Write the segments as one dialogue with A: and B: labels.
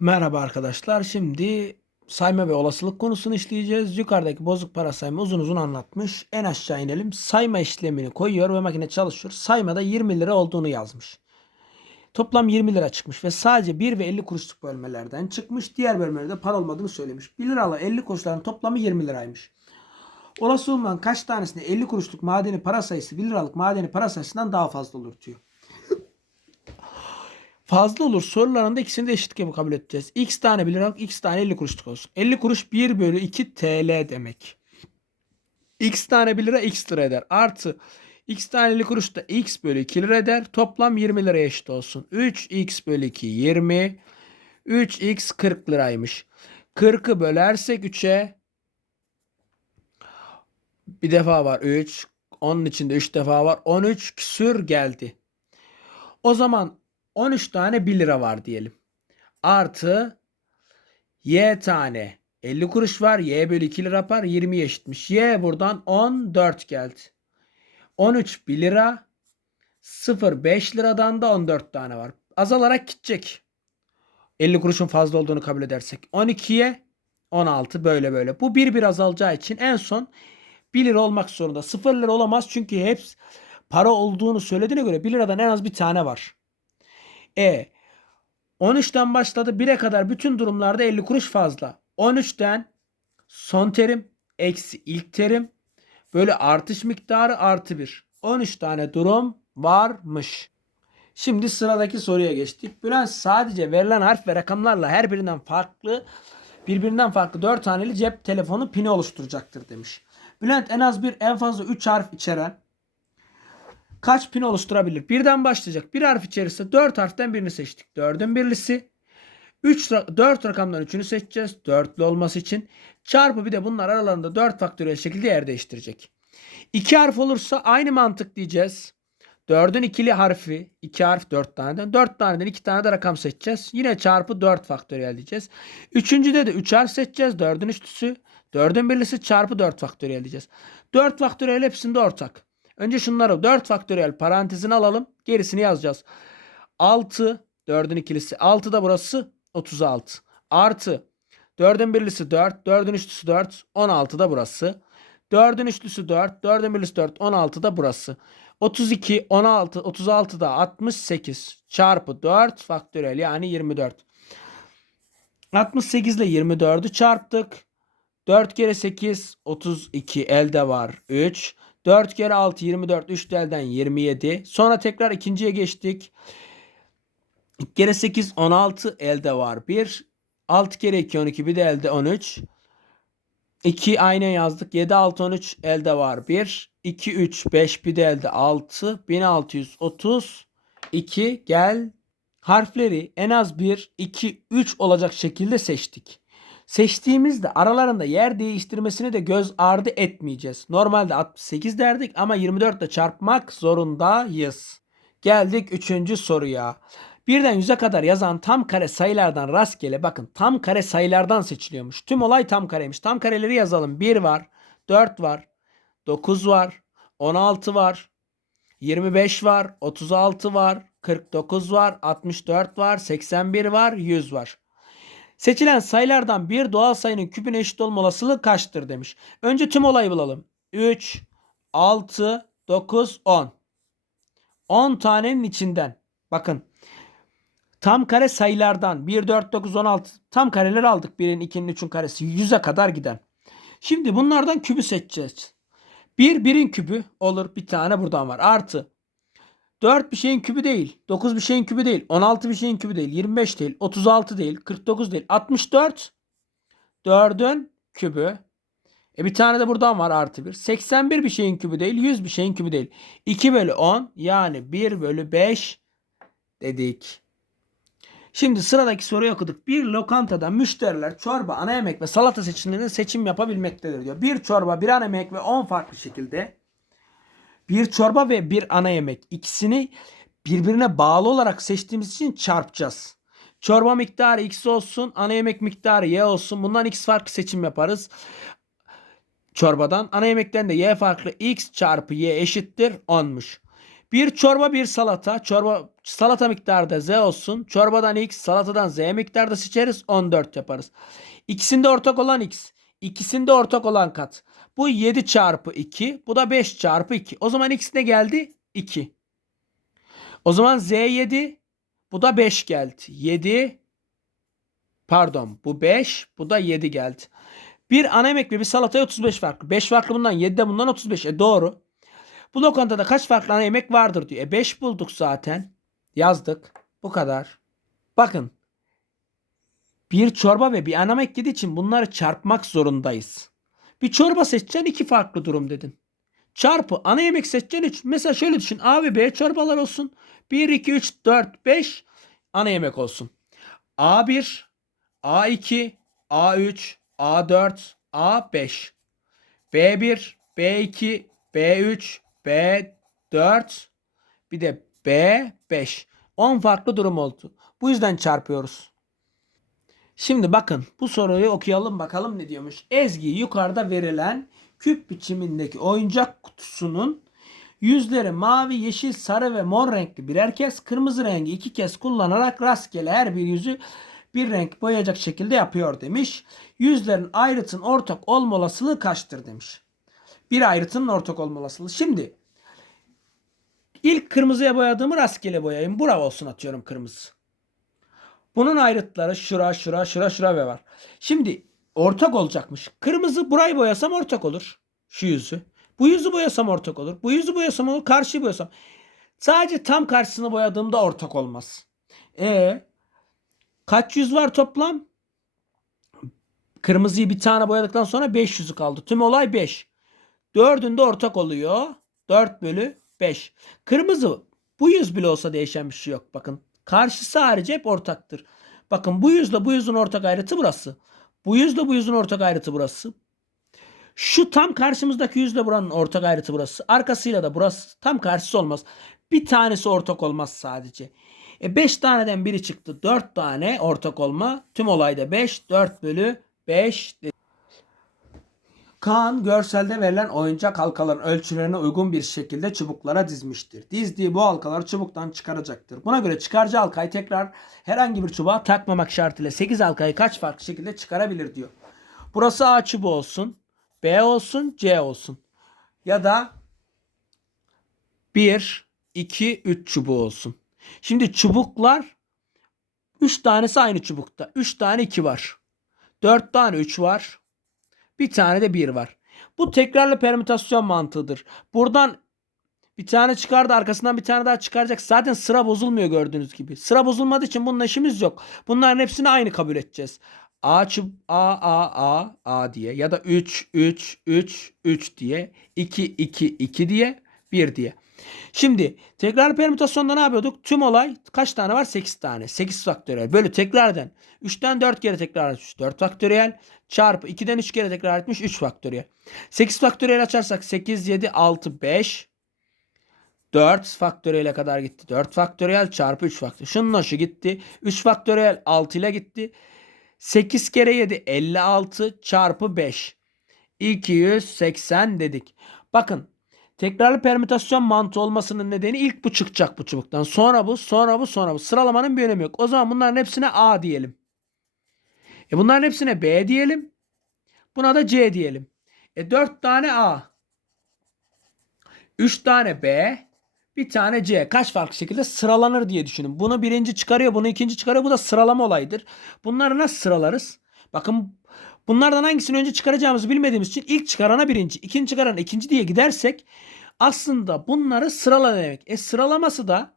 A: Merhaba arkadaşlar. Şimdi sayma ve olasılık konusunu işleyeceğiz. Yukarıdaki bozuk para sayma uzun uzun anlatmış. En aşağı inelim. Sayma işlemini koyuyor ve makine çalışıyor. Saymada 20 lira olduğunu yazmış. Toplam 20 lira çıkmış ve sadece 1 ve 50 kuruşluk bölmelerden çıkmış. Diğer bölmelerde para olmadığını söylemiş. 1 liralı 50 kuruşların toplamı 20 liraymış. Olası olmayan kaç tanesinde 50 kuruşluk madeni para sayısı 1 liralık madeni para sayısından daha fazla olur diyor. Fazla olur sorularında ikisini de eşit gibi kabul edeceğiz. X tane 1 liralık x tane 50 kuruşluk olsun. 50 kuruş 1 bölü 2 TL demek. X tane 1 lira x lira eder. Artı x tane 50 kuruş da x bölü 2 lira eder. Toplam 20 liraya eşit olsun. 3x bölü 2 20. 3x 40 liraymış. 40'ı bölersek 3'e bir defa var 3. Onun içinde 3 defa var. 13 küsür geldi. O zaman 13 tane 1 lira var diyelim. Artı y tane 50 kuruş var. Y bölü 2 lira yapar. 20 eşitmiş. Y buradan 14 geldi. 13 1 lira. 0 5 liradan da 14 tane var. Azalarak gidecek. 50 kuruşun fazla olduğunu kabul edersek. 12'ye 16 böyle böyle. Bu bir bir azalacağı için en son 1 lira olmak zorunda. 0 lira olamaz çünkü hepsi para olduğunu söylediğine göre 1 liradan en az bir tane var. E 13'ten başladı 1'e kadar bütün durumlarda 50 kuruş fazla. 13'ten son terim eksi ilk terim böyle artış miktarı artı 1. 13 tane durum varmış. Şimdi sıradaki soruya geçtik. Bülent sadece verilen harf ve rakamlarla her birinden farklı birbirinden farklı 4 taneli cep telefonu pini oluşturacaktır demiş. Bülent en az bir en fazla 3 harf içeren kaç pin oluşturabilir? Birden başlayacak. Bir harf içerisinde 4 harften birini seçtik. 4'ün birlisi. 3 4 rakamdan 3'ünü seçeceğiz. Dörtlü olması için. Çarpı bir de bunlar aralarında 4 faktöriyel şekilde yer değiştirecek. 2 harf olursa aynı mantık diyeceğiz. 4'ün ikili harfi 2 harf 4 taneden 4 taneden 2 tane de rakam seçeceğiz. Yine çarpı 4 faktöriyel diyeceğiz. Üçüncüde de 3 harf seçeceğiz. 4'ün üçlüsü 4'ün birlisi çarpı 4 faktöriyel diyeceğiz. 4 faktöriyel hepsinde ortak. Önce şunları 4 faktöriyel parantezine alalım. Gerisini yazacağız. 6 4'ün ikilisi 6 da burası 36. Artı 4'ün birlisi 4, 4'ün üçlüsü 4, 16 da burası. 4'ün üçlüsü 4, 4'ün birlisi 4, 16 da burası. 32, 16, 36 da 68 çarpı 4 faktöriyel yani 24. 68 ile 24'ü çarptık. 4 kere 8 32 elde var 3. 4 kere 6 24 3 de elden 27. Sonra tekrar ikinciye geçtik. 2 kere 8 16 elde var 1. 6 kere 2 12 bir de elde 13. 2 aynı yazdık. 7 6 13 elde var 1. 2 3 5 bir de elde 6. 1630 2 gel harfleri en az 1 2 3 olacak şekilde seçtik. Seçtiğimizde aralarında yer değiştirmesini de göz ardı etmeyeceğiz. Normalde 68 derdik ama 24 ile çarpmak zorundayız. Geldik 3. soruya. Birden 100'e kadar yazan tam kare sayılardan rastgele bakın tam kare sayılardan seçiliyormuş. Tüm olay tam kareymiş. Tam kareleri yazalım. 1 var, 4 var, 9 var, 16 var, 25 var, 36 var, 49 var, 64 var, 81 var, 100 var. Seçilen sayılardan bir doğal sayının küpüne eşit olma olasılığı kaçtır demiş. Önce tüm olayı bulalım. 3, 6, 9, 10. 10 tanenin içinden. Bakın. Tam kare sayılardan 1, 4, 9, 16 tam kareler aldık. 1'in, 2'nin, 3'ün karesi 100'e kadar giden. Şimdi bunlardan kübü seçeceğiz. 1, 1'in kübü olur. Bir tane buradan var. Artı 4 bir şeyin kübü değil. 9 bir şeyin kübü değil. 16 bir şeyin kübü değil. 25 değil. 36 değil. 49 değil. 64 4'ün kübü. E bir tane de buradan var artı 1. 81 bir şeyin kübü değil. 100 bir şeyin kübü değil. 2 bölü 10 yani 1 bölü 5 dedik. Şimdi sıradaki soruyu okuduk. Bir lokantada müşteriler çorba, ana yemek ve salata seçimlerinde seçim yapabilmektedir diyor. Bir çorba, bir ana yemek ve 10 farklı şekilde bir çorba ve bir ana yemek ikisini birbirine bağlı olarak seçtiğimiz için çarpacağız. Çorba miktarı x olsun, ana yemek miktarı y olsun. Bundan x farklı seçim yaparız. Çorbadan ana yemekten de y farklı x çarpı y eşittir 10'muş. Bir çorba bir salata. Çorba salata miktarı da Z olsun. Çorbadan X, salatadan Z miktarda da seçeriz. 14 yaparız. İkisinde ortak olan X. İkisinde ortak olan kat. Bu 7 çarpı 2. Bu da 5 çarpı 2. O zaman X ne geldi? 2. O zaman Z 7. Bu da 5 geldi. 7. Pardon bu 5. Bu da 7 geldi. Bir ana yemek ve bir salataya 35 farklı. 5 farklı bundan 7 de bundan 35. E doğru. Bu lokantada kaç farklı ana yemek vardır diyor. E 5 bulduk zaten. Yazdık. Bu kadar. Bakın. Bir çorba ve bir ana yemek dediği için bunları çarpmak zorundayız. Bir çorba seçeceksin iki farklı durum dedin. Çarpı ana yemek seçeceksin 3. Mesela şöyle düşün. A ve B çorbalar olsun. 1, 2, 3, 4, 5 ana yemek olsun. A1, A2, A3, A4, A5. B1, B2, B3, B4 bir de B5. 10 farklı durum oldu. Bu yüzden çarpıyoruz. Şimdi bakın bu soruyu okuyalım bakalım ne diyormuş. Ezgi yukarıda verilen küp biçimindeki oyuncak kutusunun yüzleri mavi, yeşil, sarı ve mor renkli birer kez, kırmızı rengi iki kez kullanarak rastgele her bir yüzü bir renk boyayacak şekilde yapıyor demiş. Yüzlerin ayrıtın ortak olma olasılığı kaçtır demiş. Bir ayrıtının ortak olma olasılığı. Şimdi ilk kırmızıya boyadığımı rastgele boyayayım. Bura olsun atıyorum kırmızı. Bunun ayrıtları şura şura şura şura ve var. Şimdi ortak olacakmış. Kırmızı burayı boyasam ortak olur. Şu yüzü. Bu yüzü boyasam ortak olur. Bu yüzü boyasam olur. Karşıyı boyasam. Sadece tam karşısını boyadığımda ortak olmaz. E kaç yüz var toplam? Kırmızıyı bir tane boyadıktan sonra 500'ü kaldı. Tüm olay 5. Dördünde ortak oluyor. 4 bölü 5. Kırmızı bu yüz bile olsa değişen bir şey yok. Bakın karşısı harici hep ortaktır. Bakın bu yüzle bu yüzün ortak ayrıtı burası. Bu yüzle bu yüzün ortak ayrıtı burası. Şu tam karşımızdaki yüzle buranın ortak ayrıtı burası. Arkasıyla da burası tam karşısı olmaz. Bir tanesi ortak olmaz sadece. E 5 taneden biri çıktı. 4 tane ortak olma. Tüm olayda 5. 4 bölü 5. Kaan görselde verilen oyuncak halkaların ölçülerine uygun bir şekilde çubuklara dizmiştir. Dizdiği bu halkaları çubuktan çıkaracaktır. Buna göre çıkarıcı halkayı tekrar herhangi bir çubuğa takmamak şartıyla 8 halkayı kaç farklı şekilde çıkarabilir diyor. Burası A çubuğu olsun, B olsun, C olsun. Ya da 1, 2, 3 çubuğu olsun. Şimdi çubuklar 3 tanesi aynı çubukta. 3 tane 2 var. 4 tane 3 var. Bir tane de 1 var. Bu tekrarlı permütasyon mantığıdır. Buradan bir tane çıkardı arkasından bir tane daha çıkaracak. Zaten sıra bozulmuyor gördüğünüz gibi. Sıra bozulmadığı için bunun işimiz yok. Bunların hepsini aynı kabul edeceğiz. A çub A A A A diye ya da 3 3 3 3 diye 2 2 2 diye 1 diye. Şimdi tekrar permütasyonda ne yapıyorduk? Tüm olay kaç tane var? 8 tane. 8 faktöriyel bölü tekrardan. 3'ten 4 kere tekrar etmiş. 4 faktöriyel çarpı 2'den 3 kere tekrar etmiş. 3 faktöriyel. 8 faktöriyel açarsak 8, 7, 6, 5, 4 faktöriyele kadar gitti. 4 faktöriyel çarpı 3 faktöriyel. Şunun şu gitti. 3 faktöriyel 6 ile gitti. 8 kere 7 56 çarpı 5. 280 dedik. Bakın Tekrarlı permütasyon mantığı olmasının nedeni ilk bu çıkacak bu çubuktan. Sonra bu, sonra bu, sonra bu. Sıralamanın bir önemi yok. O zaman bunların hepsine A diyelim. E bunların hepsine B diyelim. Buna da C diyelim. E 4 tane A. 3 tane B. Bir tane C. Kaç farklı şekilde sıralanır diye düşünün. Bunu birinci çıkarıyor, bunu ikinci çıkarıyor. Bu da sıralama olayıdır. Bunları nasıl sıralarız? Bakın Bunlardan hangisini önce çıkaracağımızı bilmediğimiz için ilk çıkarana birinci, ikinci çıkarana ikinci diye gidersek aslında bunları sırala demek. E sıralaması da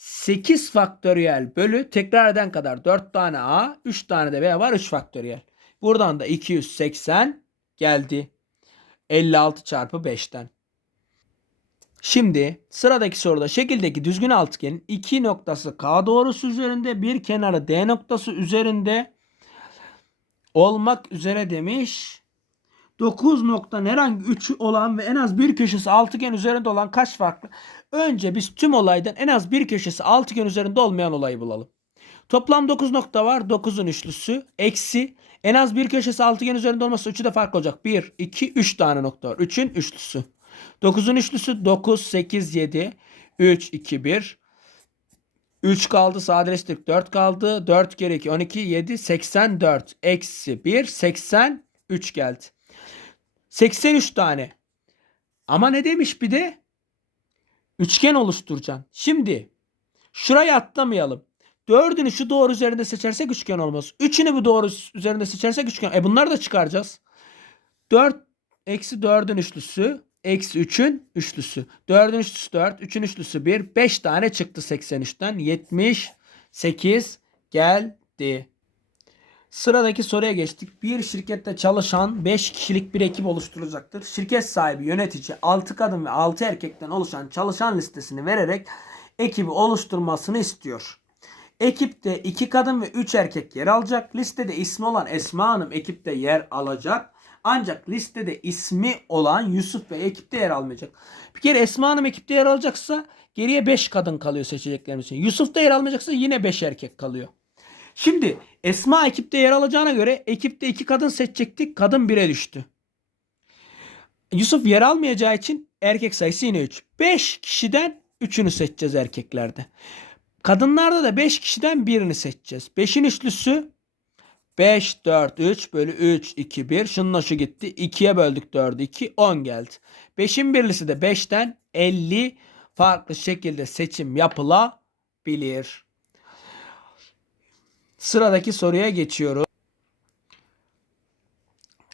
A: 8 faktöriyel bölü tekrar eden kadar 4 tane A, 3 tane de B var 3 faktöriyel. Buradan da 280 geldi. 56 çarpı 5'ten. Şimdi sıradaki soruda şekildeki düzgün altıgenin iki noktası K doğrusu üzerinde bir kenarı D noktası üzerinde olmak üzere demiş. 9 nokta herhangi 3 olan ve en az bir köşesi altıgen üzerinde olan kaç farklı? Önce biz tüm olaydan en az bir köşesi altıgen üzerinde olmayan olayı bulalım. Toplam 9 nokta var. 9'un üçlüsü eksi en az bir köşesi altıgen üzerinde olması 3'ü de farklı olacak. 1, 2, 3 tane nokta var. 3'ün üçlüsü. 9'un üçlüsü 9, 8, 7. 3, 2, 1. 3 kaldı. Sadeleştirdik. 4 kaldı. 4 kere 2, 12, 7, 84. Eksi 1, 83 geldi. 83 tane. Ama ne demiş bir de? Üçgen oluşturacaksın. Şimdi şurayı atlamayalım. Dördünü şu doğru üzerinde seçersek üçgen olmaz. Üçünü bu doğru üzerinde seçersek üçgen. E bunları da çıkaracağız. 4 eksi 4'ün üçlüsü eksi 3'ün üçlüsü. 4'ün üçlüsü 4. 3'ün üçlüsü 1. 5 tane çıktı 83'ten. 78 geldi. Sıradaki soruya geçtik. Bir şirkette çalışan 5 kişilik bir ekip oluşturulacaktır. Şirket sahibi yönetici 6 kadın ve 6 erkekten oluşan çalışan listesini vererek ekibi oluşturmasını istiyor. Ekipte 2 kadın ve 3 erkek yer alacak. Listede ismi olan Esma Hanım ekipte yer alacak. Ancak listede ismi olan Yusuf Bey ekipte yer almayacak. Bir kere Esma Hanım ekipte yer alacaksa geriye 5 kadın kalıyor seçeceklerimiz için. Yusuf da yer almayacaksa yine 5 erkek kalıyor. Şimdi Esma ekipte yer alacağına göre ekipte 2 kadın seçecektik. Kadın 1'e düştü. Yusuf yer almayacağı için erkek sayısı yine 3. 5 kişiden 3'ünü seçeceğiz erkeklerde. Kadınlarda da 5 kişiden birini seçeceğiz. 5'in üçlüsü 5, 4, 3 bölü 3, 2, 1. Şununla şu gitti. 2'ye böldük 4'ü 2, 10 geldi. 5'in birlisi de 5'ten 50 farklı şekilde seçim yapılabilir. Sıradaki soruya geçiyoruz.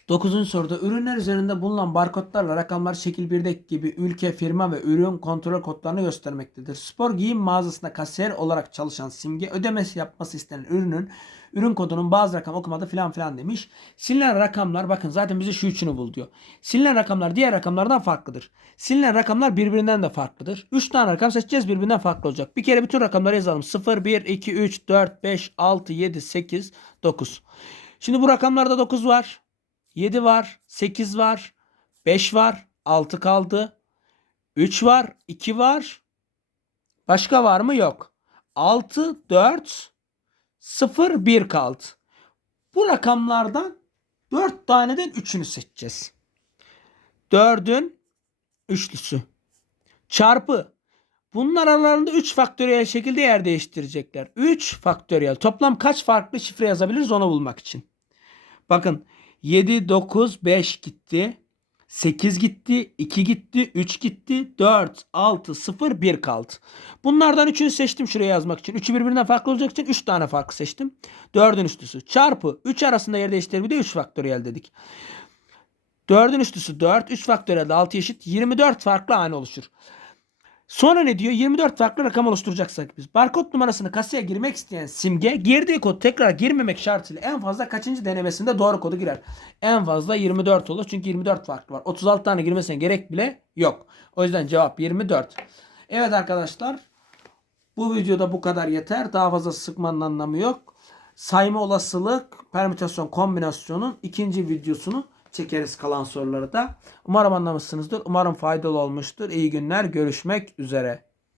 A: 9. soruda ürünler üzerinde bulunan barkodlarla rakamlar şekil 1'deki gibi ülke, firma ve ürün kontrol kodlarını göstermektedir. Spor giyim mağazasında kasiyer olarak çalışan simge ödemesi yapması istenen ürünün ürün kodunun bazı rakam okumadı filan filan demiş. Silinen rakamlar bakın zaten bize şu üçünü bul diyor. Silinen rakamlar diğer rakamlardan farklıdır. Silinen rakamlar birbirinden de farklıdır. 3 tane rakam seçeceğiz birbirinden farklı olacak. Bir kere bütün rakamları yazalım. 0, 1, 2, 3, 4, 5, 6, 7, 8, 9. Şimdi bu rakamlarda 9 var. 7 var, 8 var, 5 var, 6 kaldı. 3 var, 2 var. Başka var mı? Yok. 6, 4, 0, 1 kaldı. Bu rakamlardan 4 taneden 3'ünü seçeceğiz. 4'ün üçlüsü. Çarpı. Bunlar aralarında 3 faktöriyel şekilde yer değiştirecekler. 3 faktöriyel. Toplam kaç farklı şifre yazabiliriz onu bulmak için. Bakın 7, 9, 5 gitti. 8 gitti, 2 gitti, 3 gitti, 4, 6, 0, 1 kaldı. Bunlardan 3'ünü seçtim şuraya yazmak için. 3'ü birbirinden farklı olacak için 3 tane farklı seçtim. 4'ün üstüsü çarpı 3 arasında yer değiştirir bir de 3 faktöriyel dedik. 4'ün üstüsü 4, 3 faktöriyel de 6 eşit 24 farklı hane oluşur. Sonra ne diyor? 24 farklı rakam oluşturacaksak biz. Barkod numarasını kasaya girmek isteyen simge girdiği kod tekrar girmemek şartıyla en fazla kaçıncı denemesinde doğru kodu girer? En fazla 24 olur. Çünkü 24 farklı var. 36 tane girmesine gerek bile yok. O yüzden cevap 24. Evet arkadaşlar. Bu videoda bu kadar yeter. Daha fazla sıkmanın anlamı yok. Sayma olasılık, permütasyon, kombinasyonun ikinci videosunu çekeriz kalan soruları da. Umarım anlamışsınızdır. Umarım faydalı olmuştur. İyi günler. Görüşmek üzere.